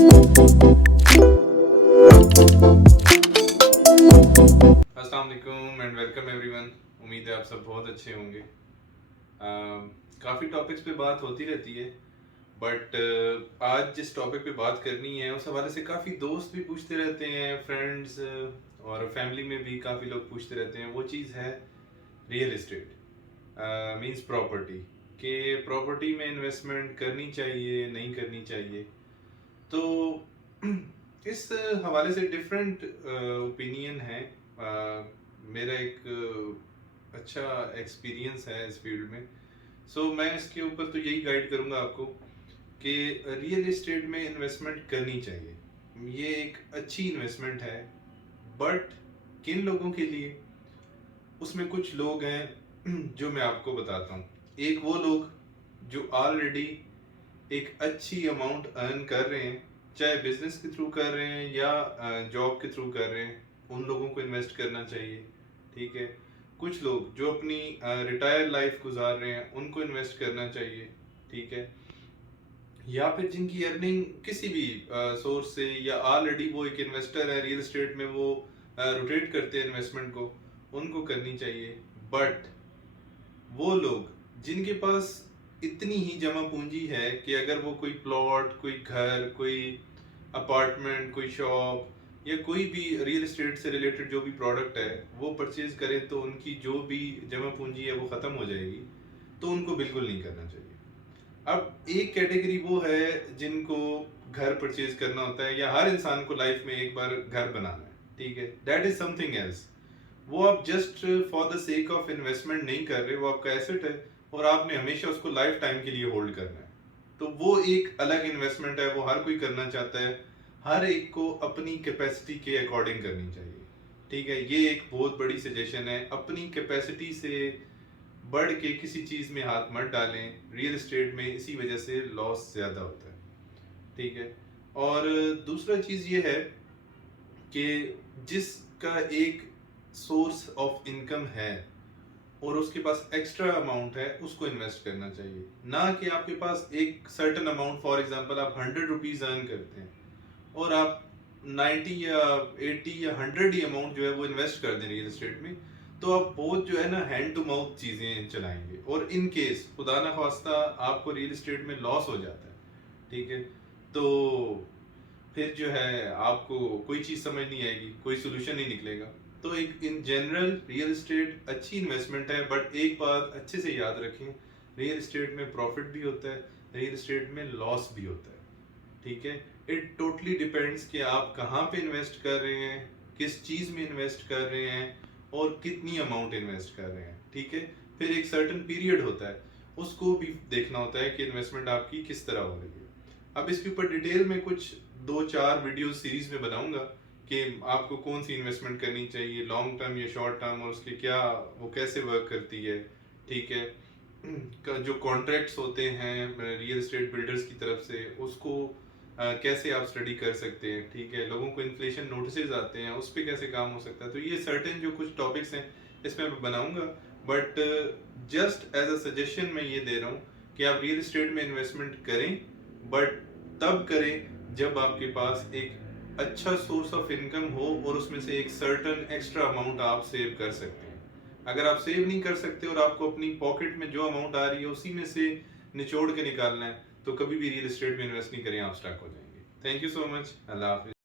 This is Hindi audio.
अस्सलाम वालेकुम एंड वेलकम एवरीवन। उम्मीद है आप सब बहुत अच्छे होंगे। काफ़ी टॉपिक्स पे बात होती रहती है, बट आज जिस टॉपिक पे बात करनी है उस हवाले से काफ़ी दोस्त भी पूछते रहते हैं, फ्रेंड्स और फैमिली में भी काफ़ी लोग पूछते रहते हैं। वो चीज़ है रियल इस्टेट, मींस प्रॉपर्टी। कि प्रॉपर्टी में इन्वेस्टमेंट करनी चाहिए नहीं करनी चाहिए। तो इस हवाले से डिफरेंट ओपिनियन है। मेरा एक अच्छा एक्सपीरियंस है इस फील्ड में। मैं इसके ऊपर तो यही गाइड करूंगा आपको कि रियल एस्टेट में इन्वेस्टमेंट करनी चाहिए। ये एक अच्छी इन्वेस्टमेंट है, बट किन लोगों के लिए? उसमें कुछ लोग हैं जो मैं आपको बताता हूँ। एक वो लोग जो ऑलरेडी एक अच्छी अमाउंट अर्न कर रहे हैं, चाहे बिजनेस के थ्रू कर रहे हैं या जॉब के थ्रू कर रहे हैं, उन लोगों को इन्वेस्ट करना चाहिए। ठीक है। कुछ लोग जो अपनी रिटायर लाइफ गुजार रहे हैं उनको इन्वेस्ट करना चाहिए। ठीक है। या फिर जिनकी अर्निंग किसी भी सोर्स से, या ऑलरेडी वो एक इन्वेस्टर है रियल एस्टेट में, वो रोटेट करते हैं इन्वेस्टमेंट को, उनको करनी चाहिए। बट वो लोग जिनके पास इतनी ही जमा पूंजी है कि अगर वो कोई प्लॉट, कोई घर, कोई अपार्टमेंट, कोई शॉप या कोई भी रियल एस्टेट से रिलेटेड जो भी प्रोडक्ट है वो परचेज करें, तो उनकी जो भी जमा पूंजी है वो ख़त्म हो जाएगी। तो उनको बिल्कुल नहीं करना चाहिए। अब एक कैटेगरी वो है जिनको घर परचेज करना होता है, या हर इंसान को लाइफ में एक बार घर बनाना है। ठीक है, दैट इज समथिंग एल्स। वो आप just for the sake of investment नहीं कर रहे, वो आपका एसेट है और आपने हमेशा उसको लाइफ टाइम के लिए होल्ड करना है। तो वो एक अलग इन्वेस्टमेंट है, वो हर कोई करना चाहता है। हर एक को अपनी कैपेसिटी के अकॉर्डिंग करनी चाहिए। ठीक है, ये एक बहुत बड़ी सजेशन है। अपनी कैपेसिटी से बढ़ के किसी चीज़ में हाथ मत डालें। रियल एस्टेट में इसी वजह से लॉस ज़्यादा होता है। ठीक है। और दूसरा चीज़ ये है कि जिसका एक सोर्स ऑफ इनकम है और उसके पास एक्स्ट्रा अमाउंट है, उसको इन्वेस्ट करना चाहिए। ना कि आपके पास एक सर्टन अमाउंट, फॉर एग्जांपल आप 100 रुपीज़ अर्न करते हैं और आप 90 या 80 या 100 ही अमाउंट जो है वो इन्वेस्ट कर दें रियल एस्टेट में, तो आप बहुत जो है ना हैंड टू माउथ चीज़ें चलाएंगे, और इन केस खुदा ना खास्ता आपको रियल एस्टेट में लॉस हो जाता है। ठीक है। तो फिर जो है आपको कोई चीज़ समझ नहीं आएगी, कोई सोल्यूशन नहीं निकलेगा। तो एक इन जनरल रियल एस्टेट अच्छी इन्वेस्टमेंट है, बट एक बात अच्छे से याद रखें, रियल एस्टेट में प्रॉफिट भी होता है, रियल एस्टेट में लॉस भी होता है। ठीक है। इट टोटली डिपेंड्स कि आप कहाँ पे इन्वेस्ट कर रहे हैं, किस चीज़ में इन्वेस्ट कर रहे हैं और कितनी अमाउंट इन्वेस्ट कर रहे हैं। ठीक है। फिर एक सर्टन पीरियड होता है, उसको भी देखना होता है कि इन्वेस्टमेंट आपकी किस तरह हो रही है। अब इसके ऊपर डिटेल में कुछ 2-4 वीडियो सीरीज में बनाऊंगा कि आपको कौन सी इन्वेस्टमेंट करनी चाहिए, लॉन्ग टर्म या शॉर्ट टर्म, और उसके क्या, वो कैसे वर्क करती है। ठीक है। जो कॉन्ट्रैक्ट्स होते हैं रियल एस्टेट बिल्डर्स की तरफ से, उसको कैसे आप स्टडी कर सकते हैं। ठीक है। लोगों को इन्फ्लेशन नोटिसेज आते हैं, उस पर कैसे काम हो सकता है। तो ये सर्टेन जो कुछ टॉपिक्स हैं इसमें मैं बनाऊंगा, but just as a suggestion मैं ये दे रहा हूँ कि आप रियल एस्टेट में इन्वेस्टमेंट करें, बट तब करें जब आपके पास एक अच्छा सोर्स ऑफ इनकम हो और उसमें से एक सर्टन एक्स्ट्रा अमाउंट आप सेव कर सकते हैं। अगर आप सेव नहीं कर सकते और आपको अपनी पॉकेट में जो अमाउंट आ रही है उसी में से निचोड़ के निकालना है, तो कभी भी रियल एस्टेट में इन्वेस्ट नहीं करें, आप स्टक हो जाएंगे। Thank you so much. Allah Hafiz.